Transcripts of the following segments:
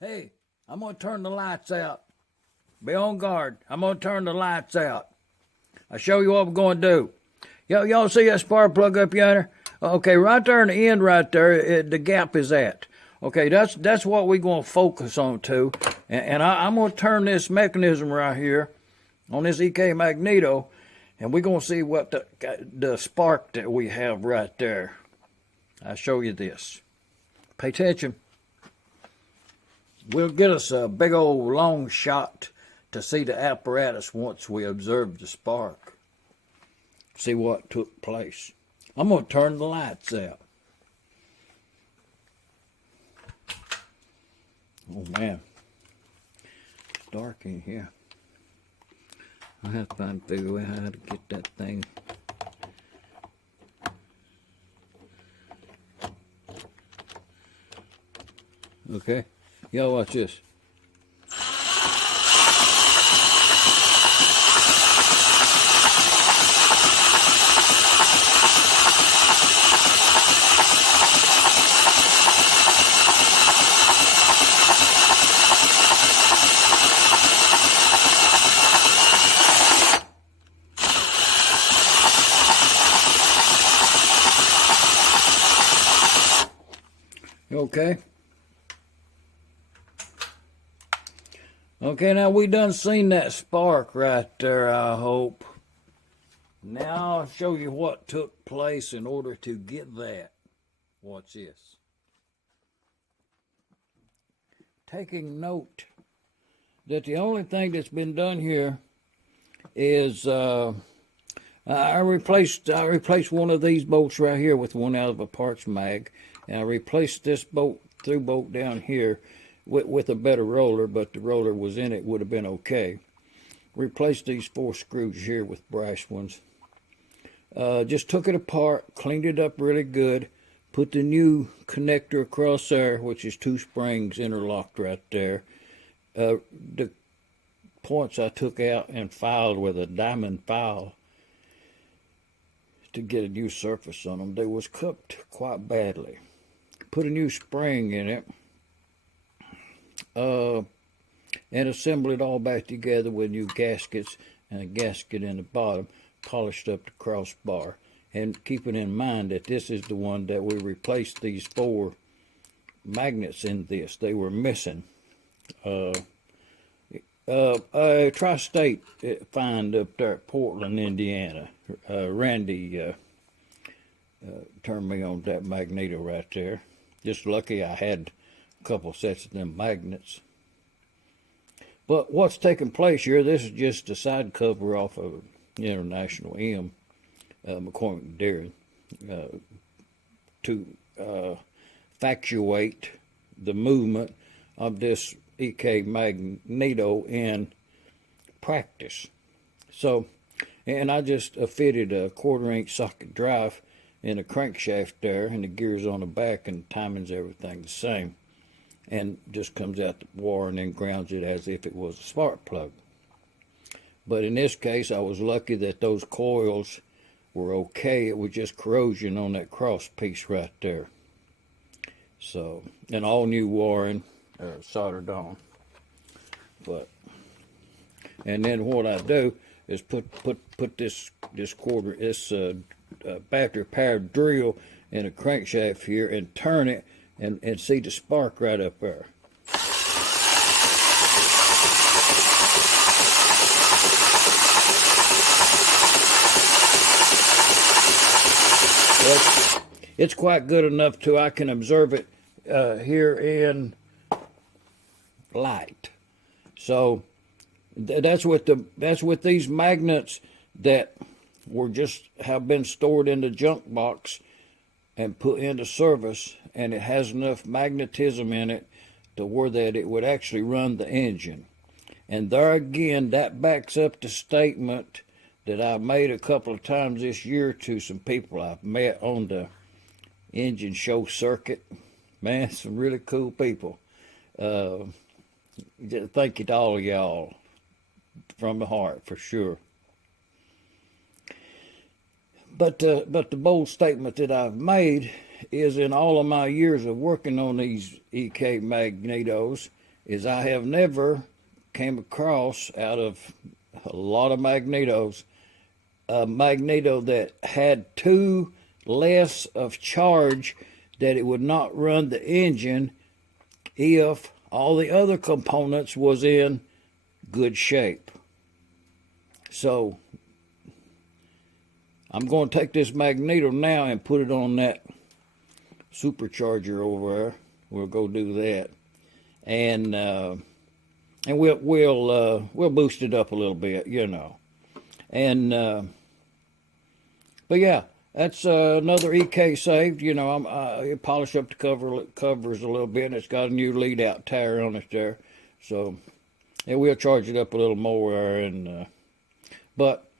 Hey, I'm going to turn the lights out. Be on guard. I'm going to turn the lights out. I'll show you what we're going to do. Y'all see that spark plug up yonder? Okay, right there in the end right there, the gap is at. Okay, that's what we're going to focus on too. And I'm going to turn this mechanism right here on this EK magneto, and we're going to see what the spark that we have right there. I'll show you this. Pay attention. We'll get us a big old long shot to see the apparatus once we observe the spark. See what took place. I'm going to turn the lights out. Oh man, it's dark in here. I have to figure out how to get that thing. Okay, y'all watch this. Okay. Okay, now we done seen that spark right there, I hope. Now I'll show you what took place in order to get that. Watch this. Taking note that the only thing that's been done here is I replaced one of these bolts right here with one out of a parts mag, and I replaced this through bolt down here with a better roller, but the roller was in it, would have been okay. Replaced these 4 screws here with brass ones. Just took it apart, cleaned it up really good, put the new connector across there, which is 2 springs interlocked right there. The points I took out and filed with a diamond file to get a new surface on them. They was cupped quite badly. Put a new spring in it, and assembled it all back together with new gaskets and a gasket in the bottom. Polished up the crossbar, and keeping in mind that this is the one that we replaced these 4 magnets in this. They were missing. A tri-state find up there at Portland, Indiana. Randy turned me on that magneto right there. Just lucky I had a couple sets of them magnets. But what's taking place here, this is just a side cover off of International M, McCormick Dairy, to factuate the movement of this EK magneto in practice. So, and I just fitted a 1/4-inch socket drive in a crankshaft there, and the gears on the back, and timing's everything the same, and just comes out the wire and then grounds it as if it was a spark plug. But in this case, I was lucky that those coils were okay. It was just corrosion on that cross piece right there. So, and all new wiring soldered on. But, and then what I do is put this battery powered drill in a crankshaft here and turn it and see the spark right up there. It's quite good enough to I can observe it here in light. So that's with these magnets that have been stored in the junk box and put into service, and it has enough magnetism in it to where that it would actually run the engine. And there again, that backs up the statement that I've made a couple of times this year to some people I've met on the engine show circuit. Man, some really cool people. Thank you to all of y'all from the heart, for sure. But the bold statement that I've made is, in all of my years of working on these EK magnetos is I have never came across, out of a lot of magnetos, a magneto that had too less of charge that it would not run the engine if all the other components was in good shape. So I'm going to take this magneto now and put it on that supercharger over there. We'll go do that, and we'll boost it up a little bit, you know. And but yeah, that's another EK saved. You know, I polish up the covers a little bit, and it's got a new lead out tire on it there. So yeah, we'll charge it up a little more there. And but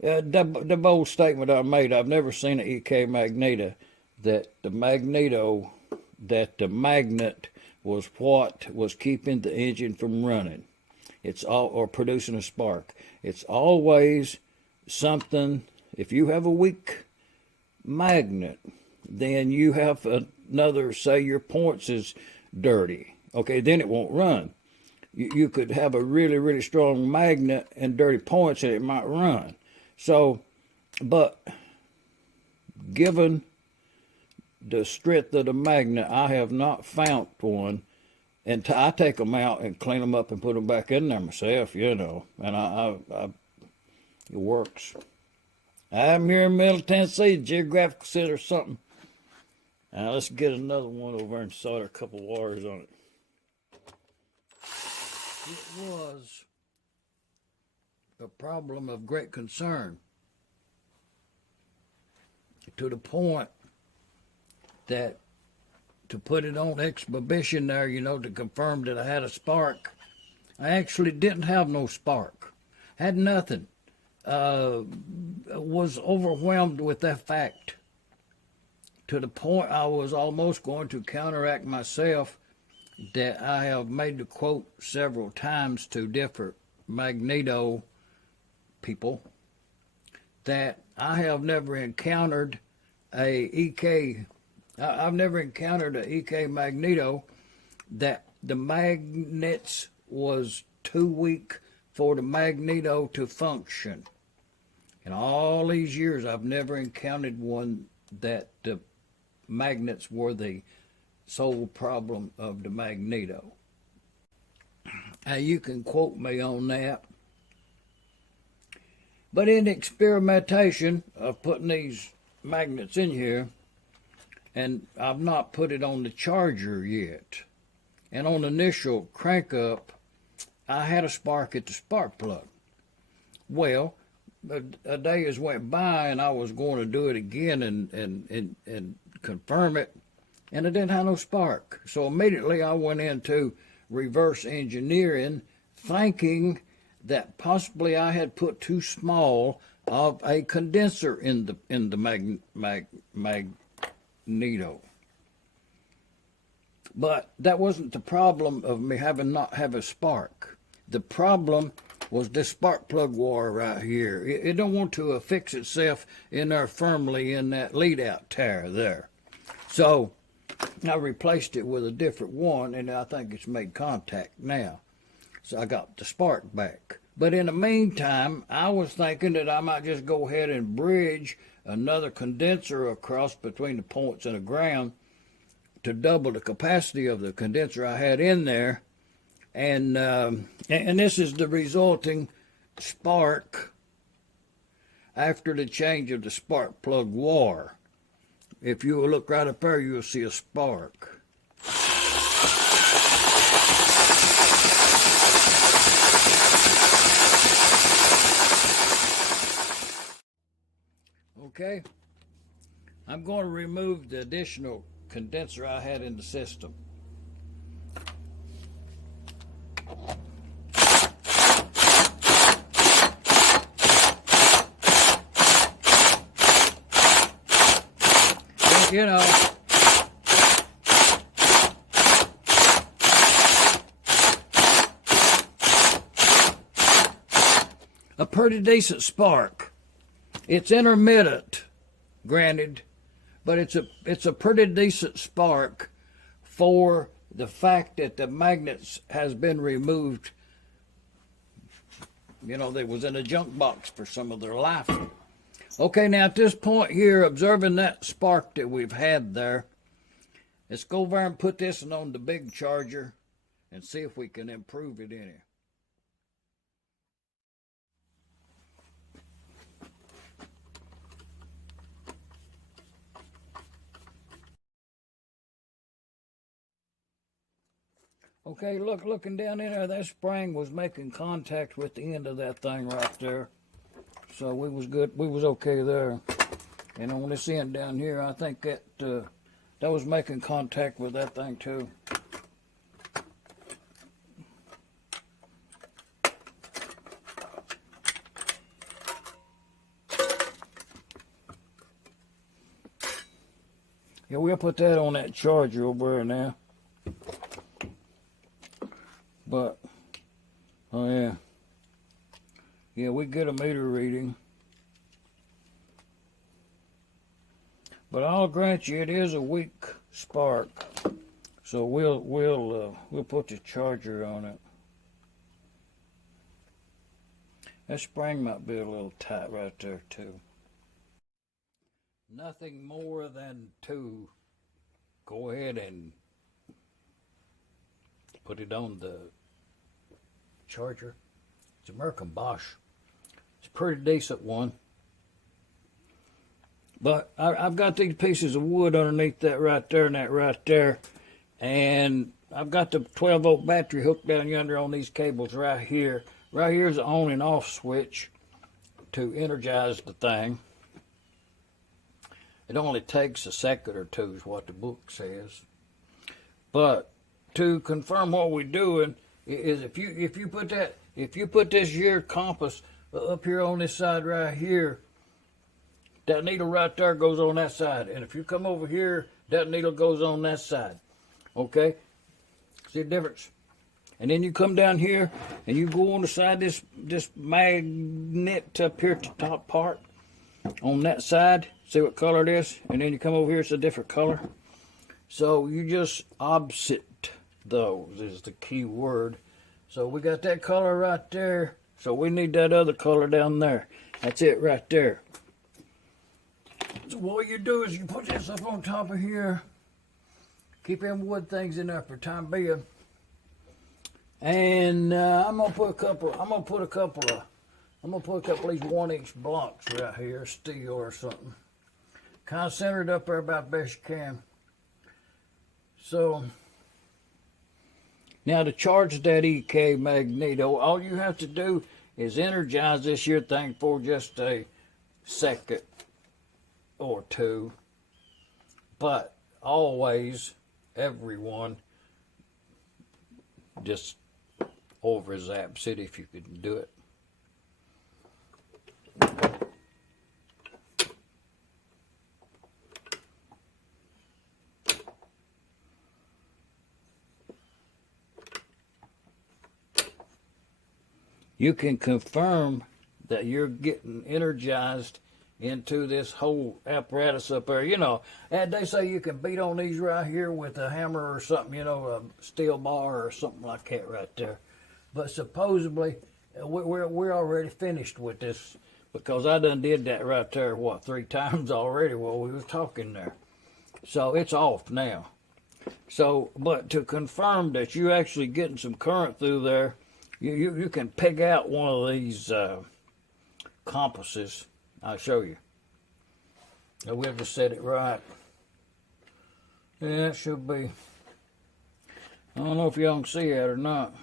the bold statement I made, I've never seen an EK magneto that the magnet was what was keeping the engine from running. It's all, or producing a spark. It's always something. If you have a weak magnet, then you have another, say your points is dirty. Okay, then it won't run. You could have a really, really strong magnet and dirty points and it might run. So, but given the strength of the magnet, I have not found one. And I take them out and clean them up and put them back in there myself, you know. And it works. I'm here in Middle Tennessee, Geographical Center or something. Now let's get another one over and solder a couple wires on it. It was a problem of great concern, to the point that to put it on exhibition there, you know, to confirm that I had a spark, I actually didn't have no spark. Had nothing. Was overwhelmed with that fact, to the point I was almost going to counteract myself, that I have made the quote several times to different magneto people, that I have never encountered I've never encountered an EK magneto that the magnets was too weak for the magneto to function. In all these years, I've never encountered one that the magnets were the sole problem of the magneto. Now, you can quote me on that. But in experimentation of putting these magnets in here, and I've not put it on the charger yet, and on the initial crank up, I had a spark at the spark plug. Well, a day has went by and I was going to do it again and confirm it, and I didn't have no spark. So immediately I went into reverse engineering, thinking that possibly I had put too small of a condenser in the magneto. But that wasn't the problem of me not have a spark. The problem was this spark plug wire right here. It don't want to affix itself in there firmly in that lead out tire there. So I replaced it with a different one, and I think it's made contact now. So I got the spark back. But in the meantime, I was thinking that I might just go ahead and bridge another condenser across between the points and the ground to double the capacity of the condenser I had in there. And this is the resulting spark after the change of the spark plug wire. If you will look right up there, you'll see a spark. Okay, I'm going to remove the additional condenser I had in the system. You know, a pretty decent spark. It's intermittent, granted, but it's a pretty decent spark for the fact that the magnets has been removed. You know, they was in a junk box for some of their life. Okay, now at this point here, observing that spark that we've had there, let's go over and put this on the big charger and see if we can improve it any. Okay, looking down in there, that spring was making contact with the end of that thing right there. So we was good, we was okay there. And on this end down here, I think that that was making contact with that thing too. Yeah, we'll put that on that charger over there now. But, oh yeah. Yeah, we get a meter reading. But I'll grant you, it is a weak spark. So we'll put the charger on it. That spring might be a little tight right there too. Nothing more than to go ahead and put it on the charger. It's American Bosch. It's a pretty decent one. But I've got these pieces of wood underneath that right there and that right there. And I've got the 12-volt battery hooked down yonder on these cables right here. Right here is the on and off switch to energize the thing. It only takes a second or two is what the book says. But to confirm what we're doing is if you put this year compass up here on this side right here, that needle right there goes on that side. And if you come over here, that needle goes on that side. Okay? See the difference? And then you come down here and you go on the side this magnet up here at the top part. On that side, see what color it is? And then you come over here, it's a different color. So you just opposite those is the key word. So we got that color right there. So we need that other color down there. That's it right there. So what you do is you put this up on top of here. Keep them wood things in there for time being. And I'm gonna put a couple of these 1-inch blocks right here, steel or something. Kind of centered up there about best you can. So now to charge that EK magneto, all you have to do is energize this here thing for just a second or two. But always, everyone, just overzaps it if you can do it. You can confirm that you're getting energized into this whole apparatus up there. You know, and they say you can beat on these right here with a hammer or something, you know, a steel bar or something like that right there. But supposedly, we're already finished with this because I done did that right there, what, 3 times already while we was talking there. So it's off now. So, but to confirm that you're actually getting some current through there, you can peg out one of these compasses. I'll show you. So we'll just set it right. Yeah, it should be. I don't know if y'all can see that or not.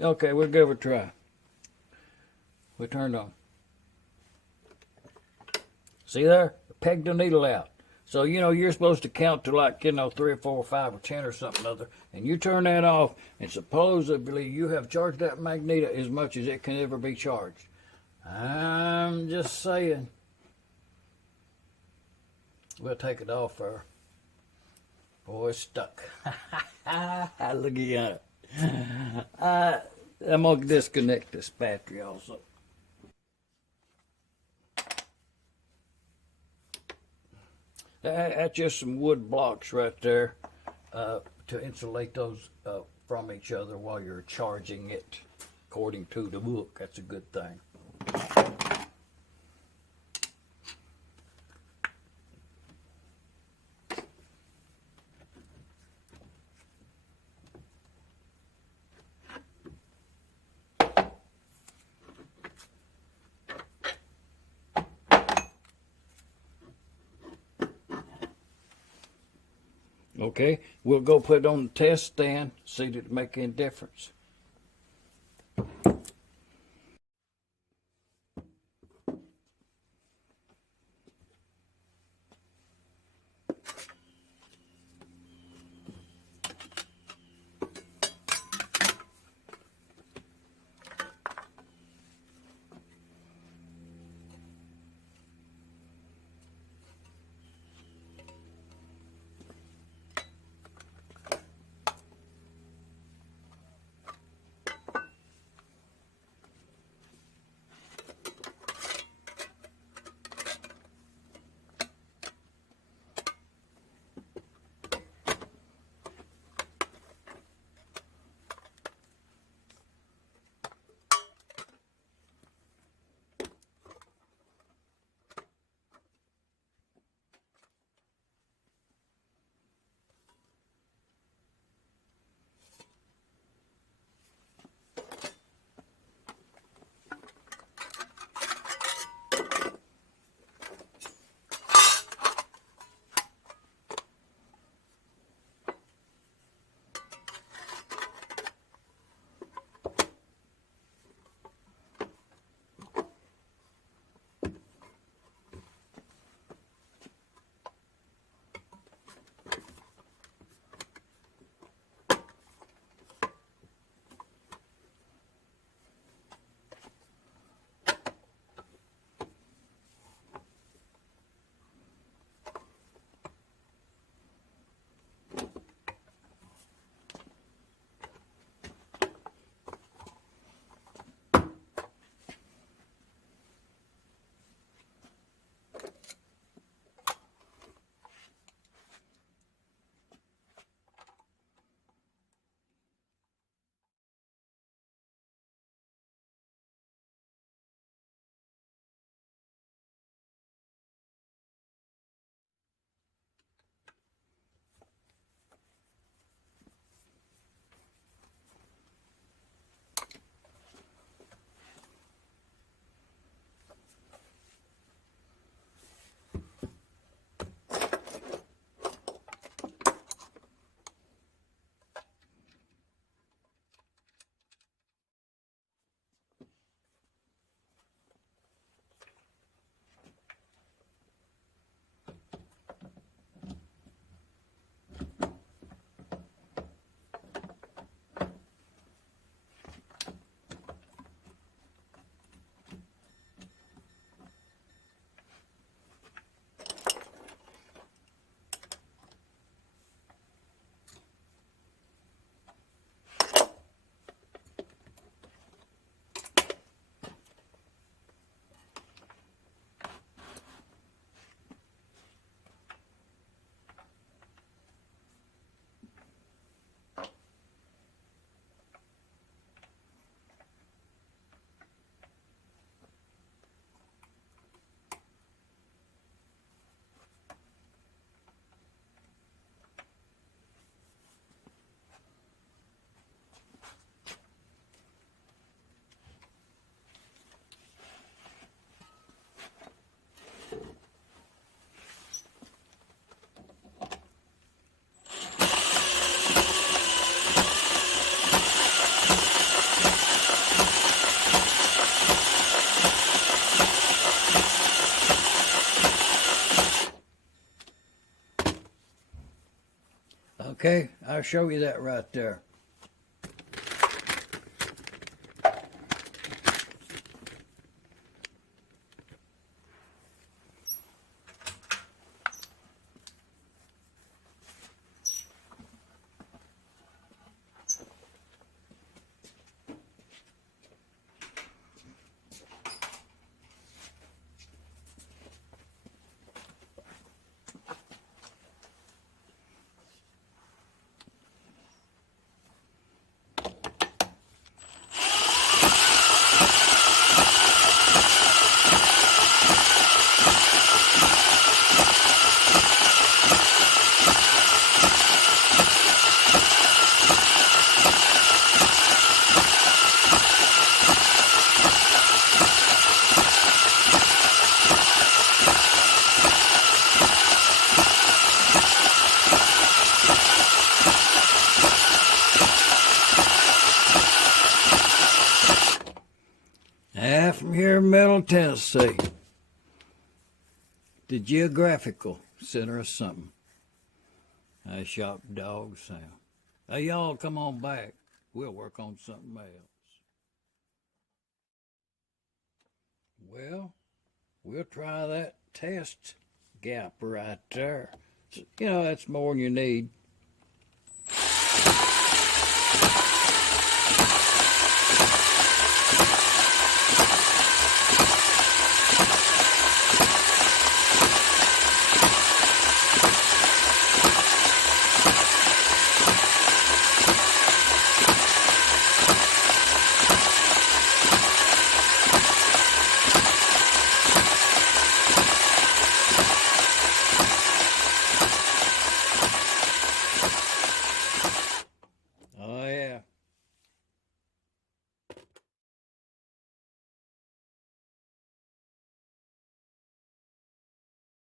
Okay, we'll give it a try. We turned on. See there? Pegged the needle out. So, you know, you're supposed to count to like, you know, 3 or 4 or 5 or 10 or something other. And you turn that off, and supposedly you have charged that magneto as much as it can ever be charged. I'm just saying. We'll take it off there. Boy, it's stuck. Look at that. I'm going to disconnect this battery also. That's just some wood blocks right there to insulate those from each other while you're charging it. According to the book, that's a good thing. Okay, we'll go put it on the test stand, see if it make any difference. Okay, I'll show you that right there. Tennessee, the geographical center of something. I shop dog sound. Hey, y'all, come on back. We'll work on something else. Well, we'll try that test gap right there. You know, that's more than you need.